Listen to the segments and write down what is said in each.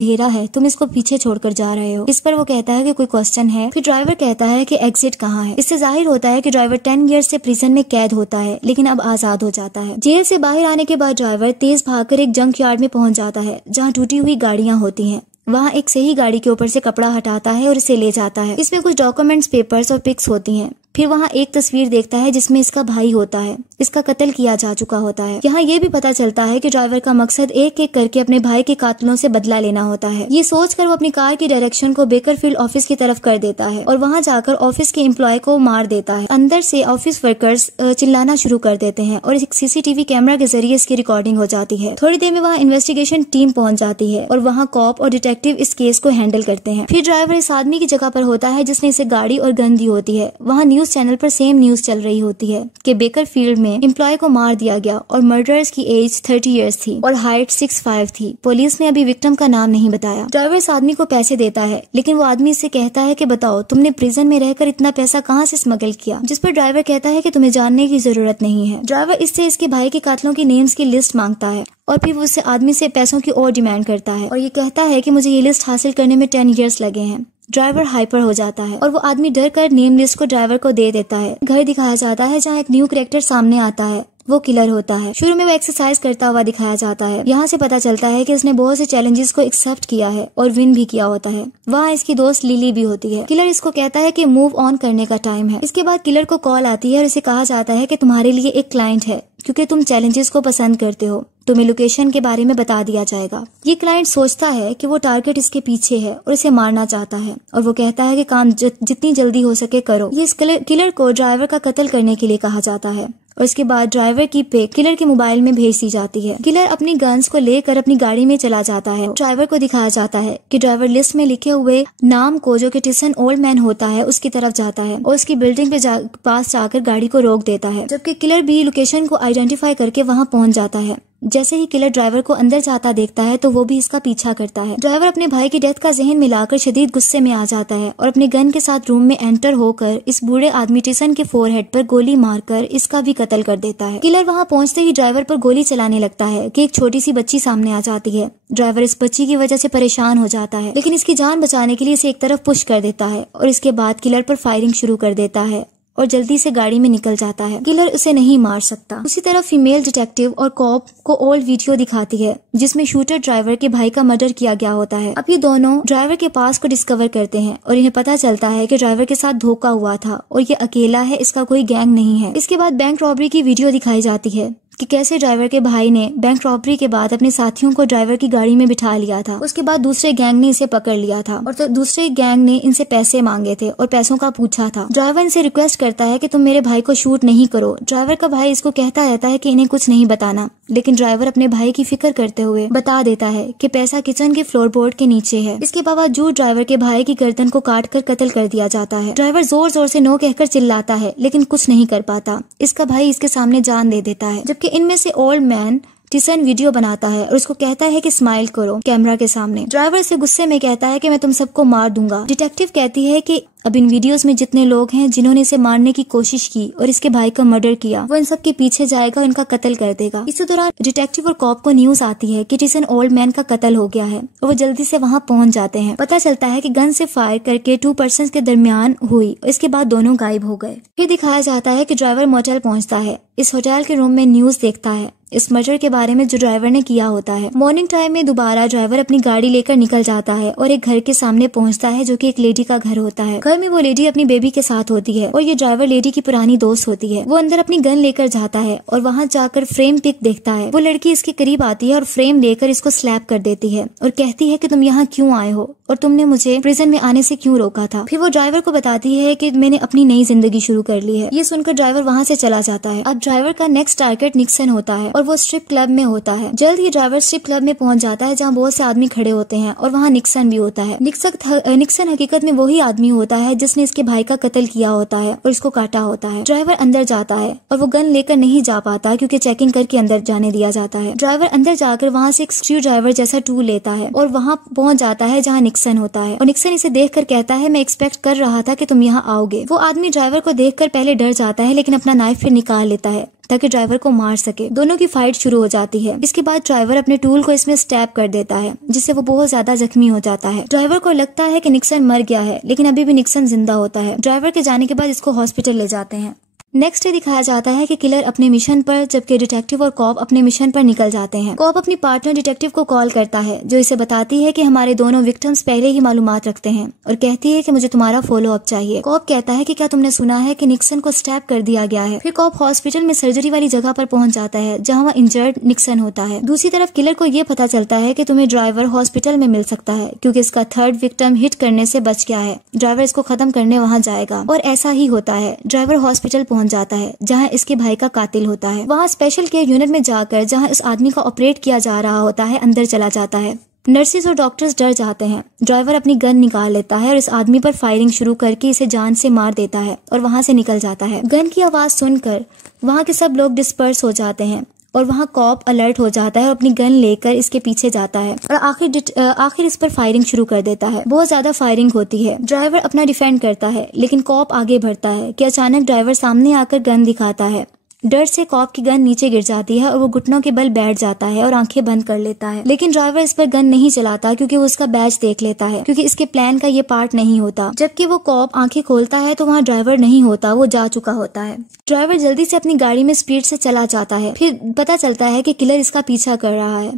अंधेरा है, तुम इसको पीछे छोड़कर जा रहे हो। इस पर वो कहता है कि कोई क्वेश्चन है। फिर ड्राइवर कहता है कि एग्जिट कहाँ है। इससे जाहिर होता है कि ड्राइवर 10 ईयर्स से प्रिजन में कैद होता है, लेकिन अब आजाद हो जाता है। जेल से बाहर आने के बाद ड्राइवर तेज भागकर एक जंक यार्ड में पहुंच जाता है, जहाँ टूटी हुई गाड़ियां होती हैं। वहाँ एक सही गाड़ी के ऊपर से कपड़ा हटाता है और इसे ले जाता है। इसमें कुछ डॉक्यूमेंट्स, पेपर्स और पिक्स होती हैं। फिर वहाँ एक तस्वीर देखता है जिसमें इसका भाई होता है। इसका कत्ल किया जा चुका होता है। यहाँ ये भी पता चलता है कि ड्राइवर का मकसद एक एक करके अपने भाई के कातिलों से बदला लेना होता है। ये सोचकर वो अपनी कार की डायरेक्शन को बेकरफील्ड ऑफिस की तरफ कर देता है और वहाँ जाकर ऑफिस के एम्प्लॉय को मार देता है। अंदर से ऑफिस वर्कर्स चिल्लाना शुरू कर देते हैं और एक सीसीटीवी कैमरा के जरिए इसकी रिकॉर्डिंग हो जाती है। थोड़ी देर में वहाँ इन्वेस्टिगेशन टीम पहुंच जाती है और वहाँ कॉप और डिटेक्टिव इस केस को हैंडल करते हैं। फिर ड्राइवर इस आदमी की जगह पर होता है जिसने इसे गाड़ी और गन दी होती है। वहाँ न्यूज चैनल पर सेम न्यूज चल रही होती है कि बेकरफील्ड में एम्प्लॉय को मार दिया गया और मर्डरर्स की एज 30 इयर्स थी और हाइट 6'5" थी। पुलिस ने अभी विक्टिम का नाम नहीं बताया। ड्राइवर इस आदमी को पैसे देता है, लेकिन वो आदमी इससे कहता है कि बताओ तुमने प्रिजन में रहकर इतना पैसा कहाँ से स्मगल किया। जिस पर ड्राइवर कहता है कि तुम्हें जानने की जरूरत नहीं है। ड्राइवर इससे इसके भाई के कातिलों की नेम्स की लिस्ट मांगता है और फिर वो उससे आदमी से पैसों की और डिमांड करता है और ये कहता है कि मुझे ये लिस्ट हासिल करने में 10 इयर्स लगे हैं। ड्राइवर हाइपर हो जाता है और वो आदमी डर कर नेम लिस्ट को ड्राइवर को दे देता है। घर दिखाया जाता है जहाँ एक न्यू कैरेक्टर सामने आता है। वो किलर होता है। शुरू में वो एक्सरसाइज करता हुआ दिखाया जाता है। यहाँ से पता चलता है कि उसने बहुत से चैलेंजेस को एक्सेप्ट किया है और विन भी किया होता है। वहाँ इसकी दोस्त लिली भी होती है। किलर इसको कहता है कि मूव ऑन करने का टाइम है। इसके बाद किलर को कॉल आती है और इसे कहा जाता है कि तुम्हारे लिए एक क्लाइंट है, क्योंकि तुम चैलेंजेस को पसंद करते हो। तुम्हें लोकेशन के बारे में बता दिया जाएगा। ये क्लाइंट सोचता है कि वो टारगेट इसके पीछे है और इसे मारना चाहता है और वो कहता है कि काम जितनी जल्दी हो सके करो। ये इस किलर को ड्राइवर का कत्ल करने के लिए कहा जाता है और इसके बाद ड्राइवर की पिक किलर के मोबाइल में भेज दी जाती है। किलर अपनी गन्स को लेकर अपनी गाड़ी में चला जाता है। ड्राइवर को दिखाया जाता है कि ड्राइवर लिस्ट में लिखे हुए नाम को, जो कि टिसन ओल्ड मैन होता है, उसकी तरफ जाता है और उसकी बिल्डिंग पे पास जाकर गाड़ी को रोक देता है, जबकि किलर भी लोकेशन को आइडेंटिफाई करके वहाँ पहुँच जाता है। जैसे ही किलर ड्राइवर को अंदर जाता देखता है तो वो भी इसका पीछा करता है। ड्राइवर अपने भाई की डेथ का जहन मिलाकर शदीद गुस्से में आ जाता है और अपने गन के साथ रूम में एंटर होकर इस बूढ़े आदमी टिसन के फोरहेड पर गोली मारकर इसका भी कत्ल कर देता है। किलर वहाँ पहुँचते ही ड्राइवर पर गोली चलाने लगता है कि एक छोटी सी बच्ची सामने आ जाती है। ड्राइवर इस बच्ची की वजह से परेशान हो जाता है, लेकिन इसकी जान बचाने के लिए इसे एक तरफ पुश कर देता है और इसके बाद किलर पर फायरिंग शुरू कर देता है और जल्दी से गाड़ी में निकल जाता है। किलर उसे नहीं मार सकता। उसी तरह फीमेल डिटेक्टिव और कॉप को ओल्ड वीडियो दिखाती है जिसमें शूटर ड्राइवर के भाई का मर्डर किया गया होता है। अब ये दोनों ड्राइवर के पास को डिस्कवर करते हैं और इन्हें पता चलता है कि ड्राइवर के साथ धोखा हुआ था और ये अकेला है, इसका कोई गैंग नहीं है। इसके बाद बैंक रॉबरी की वीडियो दिखाई जाती है कि कैसे ड्राइवर के भाई ने बैंक रॉबरी के बाद अपने साथियों को ड्राइवर की गाड़ी में बिठा लिया था। उसके बाद दूसरे गैंग ने इसे पकड़ लिया था और तो दूसरे गैंग ने इनसे पैसे मांगे थे और पैसों का पूछा था। ड्राइवर इनसे रिक्वेस्ट करता है कि तुम मेरे भाई को शूट नहीं करो। ड्राइवर का भाई इसको कहता रहता है कि इन्हें कुछ नहीं बताना, लेकिन ड्राइवर अपने भाई की फिक्र करते हुए बता देता है कि पैसा किचन के फ्लोरबोर्ड के नीचे है। इसके बावजूद ड्राइवर के भाई की गर्दन को काट कर कत्ल कर दिया जाता है। ड्राइवर जोर जोर से नो कहकर चिल्लाता है, लेकिन कुछ नहीं कर पाता। इसका भाई इसके सामने जान दे देता है, जबकि इनमें से ओल्ड मैन टिसन वीडियो बनाता है और उसको कहता है कि स्माइल करो कैमरा के सामने। ड्राइवर से गुस्से में कहता है कि मैं तुम सबको मार दूंगा। डिटेक्टिव कहती है कि अब इन वीडियोस में जितने लोग हैं जिन्होंने इसे मारने की कोशिश की और इसके भाई का मर्डर किया, वो इन सब के पीछे जाएगा और इनका कत्ल कर देगा। इसी दौरान डिटेक्टिव और कॉप को न्यूज आती है कि टिसन ओल्ड मैन का कत्ल हो गया है और वो जल्दी से वहाँ पहुँच जाते हैं। पता चलता है कि गन से फायर करके 2 पर्सन के दरमियान हुई। इसके बाद दोनों गायब हो गए। फिर दिखाया जाता है कि ड्राइवर मोटेल पहुँचता है। इस होटल के रूम में न्यूज देखता है इस मर्डर के बारे में जो ड्राइवर ने किया होता है। मॉर्निंग टाइम में दोबारा ड्राइवर अपनी गाड़ी लेकर निकल जाता है और एक घर के सामने पहुंचता है जो कि एक लेडी का घर होता है। घर में वो लेडी अपनी बेबी के साथ होती है और ये ड्राइवर लेडी की पुरानी दोस्त होती है। वो अंदर अपनी गन लेकर जाता है और वहाँ जाकर फ्रेम पिक देखता है। वो लड़की इसके करीब आती है और फ्रेम लेकर इसको स्लैप कर देती है और कहती है कि तुम यहाँ क्यों आए हो और तुमने मुझे प्रिजन में आने से क्यों रोका था। फिर वो ड्राइवर को बताती है कि मैंने अपनी नई जिंदगी शुरू कर ली है। ये सुनकर ड्राइवर वहाँ से चला जाता है। अब ड्राइवर का नेक्स्ट टारगेट निक्सन होता है और वो स्ट्रिप क्लब में होता है। जल्द ही ड्राइवर स्ट्रिप क्लब में पहुंच जाता है जहाँ बहुत से आदमी खड़े होते हैं और वहाँ निक्सन भी होता है। निक्सन हकीकत में वही आदमी होता है जिसने इसके भाई का कत्ल किया होता है और इसको काटा होता है। ड्राइवर अंदर जाता है और वो गन लेकर नहीं जा पाता क्योंकि चेकिंग करके अंदर जाने दिया जाता है। ड्राइवर अंदर जाकर वहाँ से एक स्क्रू ड्राइवर जैसा टूल लेता है और वहाँ पहुँच जाता है जहाँ निक्सन होता है और निक्सन इसे देख कर कहता है मैं एक्सपेक्ट कर रहा था कि तुम यहाँ आओगे। वो आदमी ड्राइवर को देख कर पहले डर जाता है, लेकिन अपना नाइफ फिर निकाल लेता है ताकि ड्राइवर को मार सके। दोनों की फाइट शुरू हो जाती है। इसके बाद ड्राइवर अपने टूल को इसमें स्टैब कर देता है, जिससे वो बहुत ज्यादा जख्मी हो जाता है। ड्राइवर को लगता है कि निक्सन मर गया है, लेकिन अभी भी निक्सन जिंदा होता है। ड्राइवर के जाने के बाद इसको हॉस्पिटल ले जाते हैं। नेक्स्ट डे दिखाया जाता है कि किलर अपने मिशन पर, जबकि डिटेक्टिव और कॉप अपने मिशन पर निकल जाते हैं। कॉप अपनी पार्टनर डिटेक्टिव को कॉल करता है, जो इसे बताती है कि हमारे दोनों विक्टिम्स पहले ही मालूमात रखते हैं, और कहती है कि मुझे तुम्हारा फॉलो अप चाहिए। कॉप कहता है कि क्या तुमने सुना है कि निक्सन को स्टैब कर दिया गया है। फिर कॉप हॉस्पिटल में सर्जरी वाली जगह पर पहुंच जाता है, जहाँ वह इंजर्ड निक्सन होता है। दूसरी तरफ किलर को ये पता चलता है कि तुम्हें ड्राइवर हॉस्पिटल में मिल सकता है, क्योंकि इसका थर्ड विक्टिम हिट करने से बच गया है। ड्राइवर इसको खत्म करने वहाँ जाएगा, और ऐसा ही होता है। ड्राइवर हॉस्पिटल पहुंच जाता है, जहाँ इसके भाई का कातिल होता है। वहाँ स्पेशल केयर यूनिट में जाकर जहाँ उस आदमी का ऑपरेट किया जा रहा होता है, अंदर चला जाता है। नर्सिस और डॉक्टर्स डर जाते हैं। ड्राइवर अपनी गन निकाल लेता है और इस आदमी पर फायरिंग शुरू करके इसे जान से मार देता है और वहाँ से निकल जाता है। गन की आवाज सुनकर वहाँ के सब लोग डिस्पर्स हो जाते हैं, और वहाँ कॉप अलर्ट हो जाता है और अपनी गन लेकर इसके पीछे जाता है और आखिर इस पर फायरिंग शुरू कर देता है। बहुत ज्यादा फायरिंग होती है। ड्राइवर अपना डिफेंड करता है, लेकिन कॉप आगे बढ़ता है कि अचानक ड्राइवर सामने आकर गन दिखाता है। डर से कॉप की गन नीचे गिर जाती है और वो घुटनों के बल बैठ जाता है और आंखें बंद कर लेता है। लेकिन ड्राइवर इस पर गन नहीं चलाता, क्योंकि वो उसका बैज देख लेता है, क्योंकि इसके प्लान का ये पार्ट नहीं होता। जबकि वो कॉप आंखें खोलता है तो वहाँ ड्राइवर नहीं होता, वो जा चुका होता है। ड्राइवर जल्दी से अपनी गाड़ी में स्पीड से चला जाता है। फिर पता चलता है कि किलर इसका पीछा कर रहा है।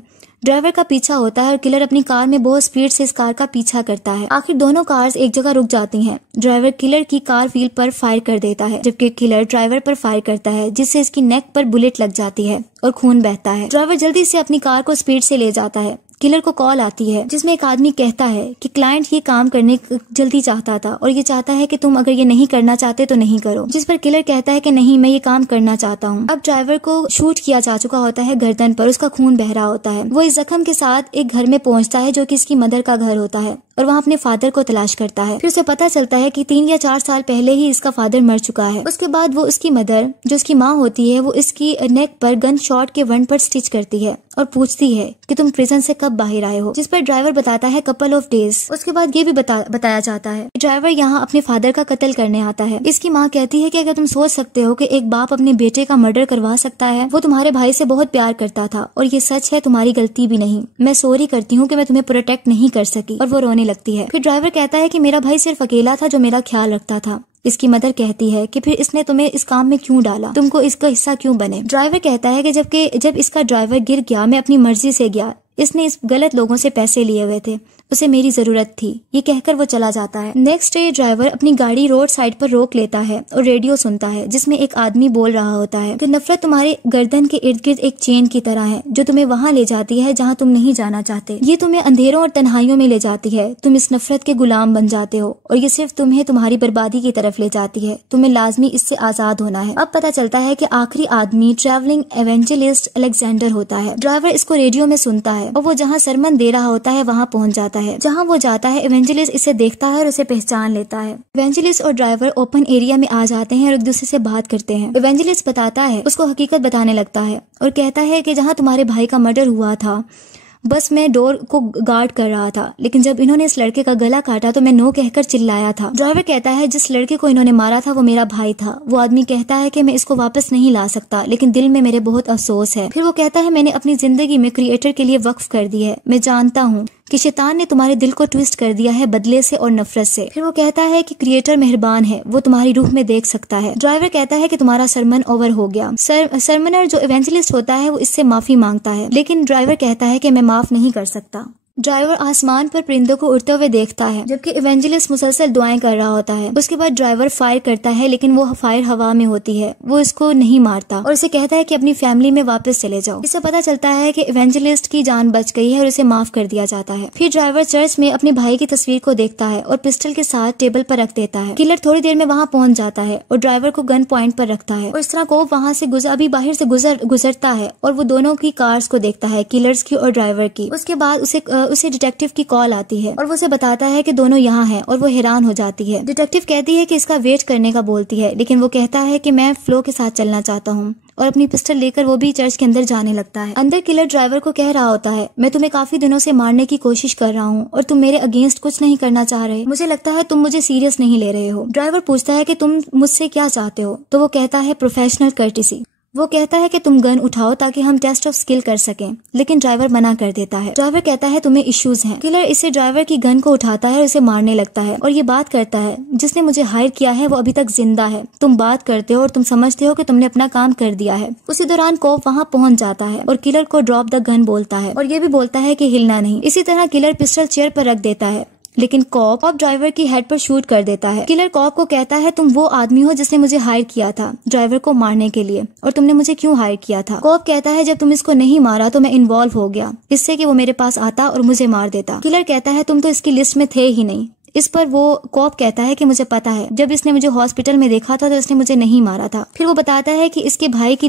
ड्राइवर का पीछा होता है और किलर अपनी कार में बहुत स्पीड से इस कार का पीछा करता है। आखिर दोनों कार्स एक जगह रुक जाती हैं। ड्राइवर किलर की कार व्हील पर फायर कर देता है, जबकि किलर ड्राइवर पर फायर करता है, जिससे इसकी नेक पर बुलेट लग जाती है और खून बहता है। ड्राइवर जल्दी से अपनी कार को स्पीड से ले जाता है। किलर को कॉल आती है, जिसमें एक आदमी कहता है कि क्लाइंट ये काम करने जल्दी चाहता था और ये चाहता है कि तुम अगर ये नहीं करना चाहते तो नहीं करो। जिस पर किलर कहता है कि नहीं, मैं ये काम करना चाहता हूँ। अब ड्राइवर को शूट किया जा चुका होता है गर्दन पर, उसका खून बह रहा होता है। वो इस जख्म के साथ एक घर में पहुंचता है, जो कि इसकी मदर का घर होता है, और वहाँ अपने फादर को तलाश करता है। फिर उसे पता चलता है कि 3 या 4 साल पहले ही इसका फादर मर चुका है। उसके बाद वो उसकी मदर, जो उसकी माँ होती है, वो इसकी नेक पर गन शॉट के वंड पर स्टिच करती है और पूछती है कि तुम प्रिजन से कब बाहर आए हो, जिस पर ड्राइवर बताता है कपल ऑफ डेज। उसके बाद ये भी बताया जाता है कि ड्राइवर यहाँ अपने फादर का कत्ल करने आता है। इसकी माँ कहती है कि अगर तुम सोच सकते हो कि एक बाप अपने बेटे का मर्डर करवा सकता है, वो तुम्हारे भाई से बहुत प्यार करता था और ये सच है, तुम्हारी गलती भी नहीं। मैं सॉरी करती हूँ कि मैं तुम्हें प्रोटेक्ट नहीं कर सकी। और वो रोने लगती है। फिर ड्राइवर कहता है कि मेरा भाई सिर्फ अकेला था जो मेरा ख्याल रखता था। इसकी मदर कहती है कि फिर इसने तुम्हें इस काम में क्यों डाला, तुमको इसका हिस्सा क्यों बने। ड्राइवर कहता है कि जब इसका ड्राइवर गिर गया, मैं अपनी मर्जी से गया, इसने इस गलत लोगों से पैसे लिए हुए थे, उसे मेरी जरूरत थी। ये कहकर वो चला जाता है। नेक्स्ट डे ड्राइवर अपनी गाड़ी रोड साइड पर रोक लेता है और रेडियो सुनता है, जिसमें एक आदमी बोल रहा होता है कि नफरत तुम्हारे गर्दन के इर्द गिर्द एक चेन की तरह है, जो तुम्हें वहाँ ले जाती है जहाँ तुम नहीं जाना चाहते। ये तुम्हें अंधेरों और तन्हाइयों में ले जाती है। तुम इस नफरत के गुलाम बन जाते हो और ये सिर्फ तुम्हें तुम्हारी बर्बादी की तरफ ले जाती है। तुम्हें लाजमी इससे आजाद होना है। अब पता चलता है कि आखिरी आदमी ट्रैवलिंग एवेंजलिस्ट अलेक्जेंडर होता है। ड्राइवर इसको रेडियो में सुनता है और वो जहाँ सरमन दे रहा होता है वहाँ पहुँच जाता है। जहाँ वो जाता है, एवेंजलिस्ट इसे देखता है और उसे पहचान लेता है। एवेंजलिस्ट और ड्राइवर ओपन एरिया में आ जाते हैं और एक दूसरे से बात करते हैं। एवेंजलिस्ट बताता है, उसको हकीकत बताने लगता है और कहता है कि जहाँ तुम्हारे भाई का मर्डर हुआ था, बस मैं डोर को गार्ड कर रहा था, लेकिन जब इन्होंने इस लड़के का गला काटा तो मैं नो कहकर चिल्लाया था। ड्राइवर कहता है जिस लड़के को इन्होंने मारा था वो मेरा भाई था। वो आदमी कहता है कि मैं इसको वापस नहीं ला सकता, लेकिन दिल में मेरे बहुत अफसोस है। फिर वो कहता है मैंने अपनी जिंदगी में क्रिएटर के लिए वक्फ कर दी है। मैं जानता हूँ कि शैतान ने तुम्हारे दिल को ट्विस्ट कर दिया है बदले से और नफरत से। फिर वो कहता है कि क्रिएटर मेहरबान है, वो तुम्हारी रूह में देख सकता है। ड्राइवर कहता है कि तुम्हारा सरमन ओवर हो गया। सरमनर जो इवेंजलिस्ट होता है वो इससे माफी मांगता है, लेकिन ड्राइवर कहता है कि मैं माफ नहीं कर सकता। ड्राइवर आसमान पर परिंदों को उड़ते हुए देखता है, जबकि इवेंजलिस्ट मुसलसल दुआएं कर रहा होता है। उसके बाद ड्राइवर फायर करता है, लेकिन वो फायर हवा में होती है, वो इसको नहीं मारता और उसे कहता है कि अपनी फैमिली में वापस चले जाओ। इससे पता चलता है कि इवेंजलिस्ट की जान बच गई है और उसे माफ कर दिया जाता है। फिर ड्राइवर चर्च में अपने भाई की तस्वीर को देखता है और पिस्टल के साथ टेबल पर रख देता है। किलर थोड़ी देर में वहाँ पहुँच जाता है और ड्राइवर को गन पॉइंट पर रखता है और इस तरह को वहाँ से बाहर से गुजरता है और वो दोनों की कार्स को देखता है, किलर्स की और ड्राइवर की। उसके बाद उसे डिटेक्टिव की कॉल आती है और वो उसे बताता है कि दोनों यहाँ हैं और वो हैरान हो जाती है। डिटेक्टिव कहती है कि इसका वेट करने का बोलती है, लेकिन वो कहता है कि मैं फ्लो के साथ चलना चाहता हूँ और अपनी पिस्टल लेकर वो भी चर्च के अंदर जाने लगता है। अंदर किलर ड्राइवर को कह रहा होता है, मैं तुम्हें काफी दिनों से मारने की कोशिश कर रहा हूँ और तुम मेरे अगेंस्ट कुछ नहीं करना चाह रहे। मुझे लगता है तुम मुझे सीरियस नहीं ले रहे हो। ड्राइवर पूछता है कि तुम मुझसे क्या चाहते हो, तो वो कहता है प्रोफेशनल कर्टिसी। वो कहता है कि तुम गन उठाओ ताकि हम टेस्ट ऑफ स्किल कर सकें, लेकिन ड्राइवर मना कर देता है। ड्राइवर कहता है तुम्हें इश्यूज हैं। किलर इससे ड्राइवर की गन को उठाता है और उसे मारने लगता है और ये बात करता है, जिसने मुझे हायर किया है वो अभी तक जिंदा है। तुम बात करते हो और तुम समझते हो कि तुमने अपना काम कर दिया है। उसी दौरान कॉप वहाँ पहुंच जाता है और किलर को ड्रॉप द गन बोलता है और ये भी बोलता है कि हिलना नहीं। इसी तरह किलर पिस्टल चेयर पर रख देता है, लेकिन कॉप ड्राइवर की हेड पर शूट कर देता है। किलर कॉप को कहता है तुम वो आदमी हो जिसने मुझे हायर किया था ड्राइवर को मारने के लिए, और तुमने मुझे क्यों हायर किया था? कॉप कहता है जब तुम इसको नहीं मारा तो मैं इन्वॉल्व हो गया इससे कि वो मेरे पास आता और मुझे मार देता। किलर कहता है तुम तो इसकी लिस्ट में थे ही नहीं। इस पर वो कॉप कहता है कि मुझे पता है, जब इसने मुझे हॉस्पिटल में देखा था तो इसने मुझे नहीं मारा था। फिर वो बताता है कि इसके भाई की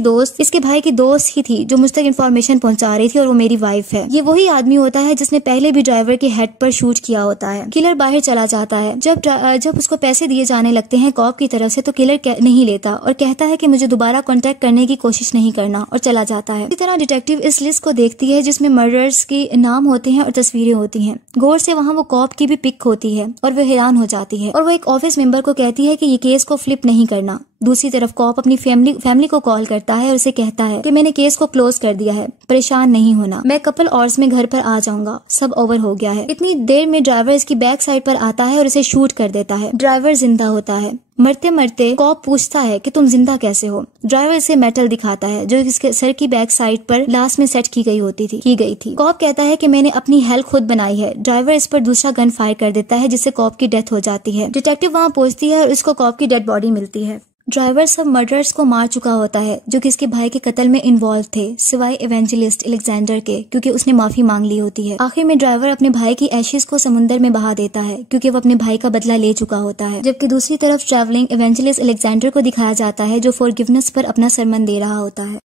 दोस्त ही थी जो मुझ तक इन्फॉर्मेशन पहुंचा रही थी और वो मेरी वाइफ है। ये वही आदमी होता है जिसने पहले भी ड्राइवर के हेड पर शूट किया होता है। किलर बाहर चला जाता है। जब उसको पैसे दिए जाने लगते हैं कॉप की तरफ से तो किलर नहीं लेता और कहता है कि मुझे दोबारा कॉन्टेक्ट करने की कोशिश नहीं करना और चला जाता है। इसी तरह डिटेक्टिव इस लिस्ट को देखती है जिसमें मर्डर्स के नाम होते हैं और तस्वीरें होती हैं। गौर से वहाँ वो कॉप की भी पिक होती है और वो हैरान हो जाती है और वो एक ऑफिस मेंबर को कहती है कि ये केस को फ्लिप नहीं करना। दूसरी तरफ कॉप अपनी फैमिली को कॉल करता है और उसे कहता है कि मैंने केस को क्लोज कर दिया है, परेशान नहीं होना, मैं कपल आवर्स में घर पर आ जाऊंगा, सब ओवर हो गया है। इतनी देर में ड्राइवर इसकी बैक साइड पर आता है और इसे शूट कर देता है। ड्राइवर जिंदा होता है। मरते मरते कॉप पूछता है कि तुम जिंदा कैसे हो? ड्राइवर इसे मेटल दिखाता है जो इसके सर की बैक साइड पर लास्ट में सेट की गई थी। कॉप कहता है कि मैंने अपनी हेल्थ खुद बनाई है। ड्राइवर इस पर दूसरा गन फायर कर देता है जिससे कॉप की डेथ हो जाती है। डिटेक्टिव वहाँ पहुंचती है और उसको कॉप की डेड बॉडी मिलती है। ड्राइवर सब मर्डर्स को मार चुका होता है जो कि इसके भाई के कत्ल में इन्वॉल्व थे, सिवाय इवेंजलिस्ट अलेक्जेंडर के, क्योंकि उसने माफी मांग ली होती है। आखिर में ड्राइवर अपने भाई की एशेस को समुद्र में बहा देता है क्योंकि वो अपने भाई का बदला ले चुका होता है। जबकि दूसरी तरफ ट्रैवलिंग इवेंजलिस्ट अलेक्जेंडर को दिखाया जाता है जो फॉरगिवनेस पर अपना सरमन दे रहा होता है।